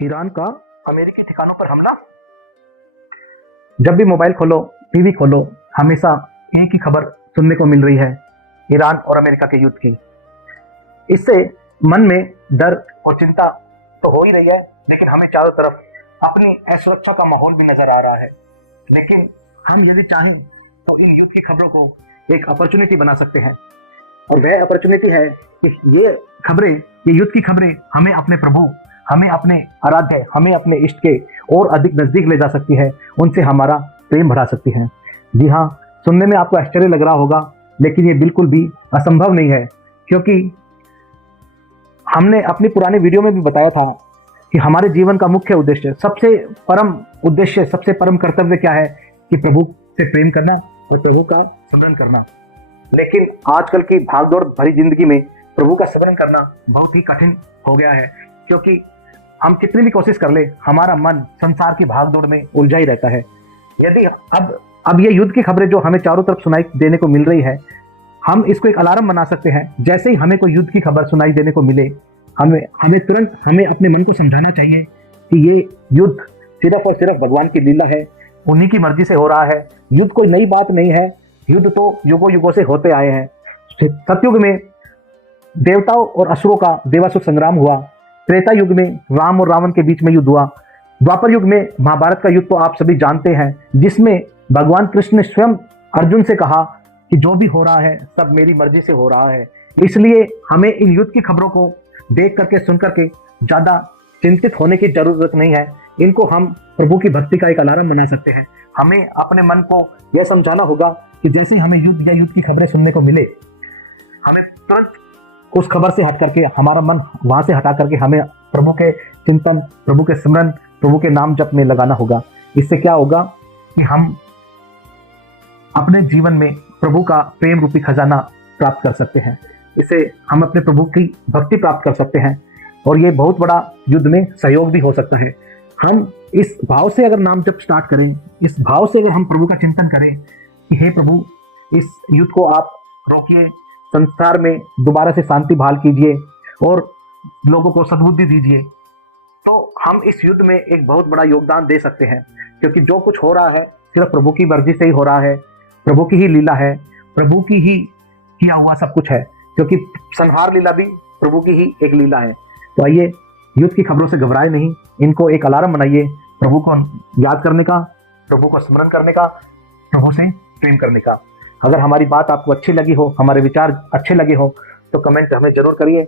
Iran का अमेरिकी ठिकानों पर हमला। जब भी मोबाइल खोलो, टीवी खोलो, हमेशा एक ही खबर सुनने को मिल रही है, ईरान और अमेरिका के युद्ध की। इससे मन में डर और चिंता तो हो ही रही है, लेकिन हमें चारों तरफ अपनी असुरक्षा का माहौल भी नजर आ रहा है। लेकिन हम यदि चाहें तो इन युद्ध की खबरों को एक अपॉर्चुनिटी बना सकते हैं, और वह अपॉर्चुनिटी है कि ये खबरें, ये युद्ध की खबरें हमें अपने प्रभु, हमें अपने आराध्य, हमें अपने इष्ट के और अधिक नजदीक ले जा सकती है, उनसे हमारा प्रेम बढ़ा सकती है। जी हाँ, सुनने में आपको आश्चर्य लग रहा होगा, लेकिन ये बिल्कुल भी असंभव नहीं है, क्योंकि हमने अपनी पुराने वीडियो में भी बताया था कि हमारे जीवन का मुख्य उद्देश्य, सबसे परम उद्देश्य, सबसे परम कर्तव्य क्या है कि प्रभु से प्रेम करना और प्रभु का स्मरण करना। लेकिन आजकल की भागदौड़ भरी जिंदगी में प्रभु का स्मरण करना बहुत ही कठिन हो गया है, क्योंकि हम कितनी भी कोशिश कर ले, हमारा मन संसार की भागदौड़ में उलझा ही रहता है। यदि अब ये युद्ध की खबरें जो हमें चारों तरफ सुनाई देने को मिल रही है, हम इसको एक अलार्म बना सकते हैं। जैसे ही हमें कोई युद्ध की खबर सुनाई देने को मिले, हमें तुरंत अपने मन को समझाना चाहिए कि ये युद्ध सिर्फ और सिर्फ भगवान की लीला है, उन्हीं की मर्जी से हो रहा है। युद्ध कोई नई बात नहीं है, युद्ध तो युगों युगों से होते आए हैं। सतयुग में देवताओं और असुरों का देवासुर संग्राम हुआ, त्रेता युग में राम और रावण के बीच में युद्ध हुआ, द्वापर युग में महाभारत का युद्ध तो आप सभी जानते हैं, जिसमें भगवान कृष्ण ने स्वयं अर्जुन से कहा कि जो भी हो रहा है सब मेरी मर्जी से हो रहा है। इसलिए हमें इन युद्ध की खबरों को देख करके, सुन करके ज्यादा चिंतित होने की जरूरत नहीं है। इनको हम प्रभु की भक्ति का एक अलार्म बना सकते हैं। हमें अपने मन को यह समझाना होगा कि जैसे हमें युद्ध या युद्ध की खबरें सुनने को मिले, हमें तुरंत उस खबर से हट करके, हमारा मन वहां से हटा करके हमें प्रभु के चिंतन, प्रभु के स्मरण, प्रभु के नाम जप में लगाना होगा। इससे क्या होगा कि हम अपने जीवन में प्रभु का प्रेम रूपी खजाना प्राप्त कर सकते हैं। इससे हम अपने प्रभु की भक्ति प्राप्त कर सकते हैं, और ये बहुत बड़ा युद्ध में सहयोग भी हो सकता है। हम इस भाव से अगर नाम जप स्टार्ट करें, इस भाव से अगर हम प्रभु का चिंतन करें कि हे प्रभु, इस युद्ध को आप रोकिए, संसार में दोबारा से शांति बहाल कीजिए और लोगों को सद्बुद्धि दीजिए, तो हम इस युद्ध में एक बहुत बड़ा योगदान दे सकते हैं। क्योंकि जो कुछ हो रहा है सिर्फ प्रभु की मर्जी से ही हो रहा है, प्रभु की ही लीला है, प्रभु की ही किया हुआ सब कुछ है, क्योंकि संहार लीला भी प्रभु की ही एक लीला है। तो आइए, युद्ध की खबरों से घबराए नहीं, इनको एक अलार्म बनाइए प्रभु को याद करने का, प्रभु को स्मरण करने का, प्रभु से प्रेम करने का। अगर हमारी बात आपको अच्छी लगी हो, हमारे विचार अच्छे लगे हो, तो कमेंट हमें जरूर करिए।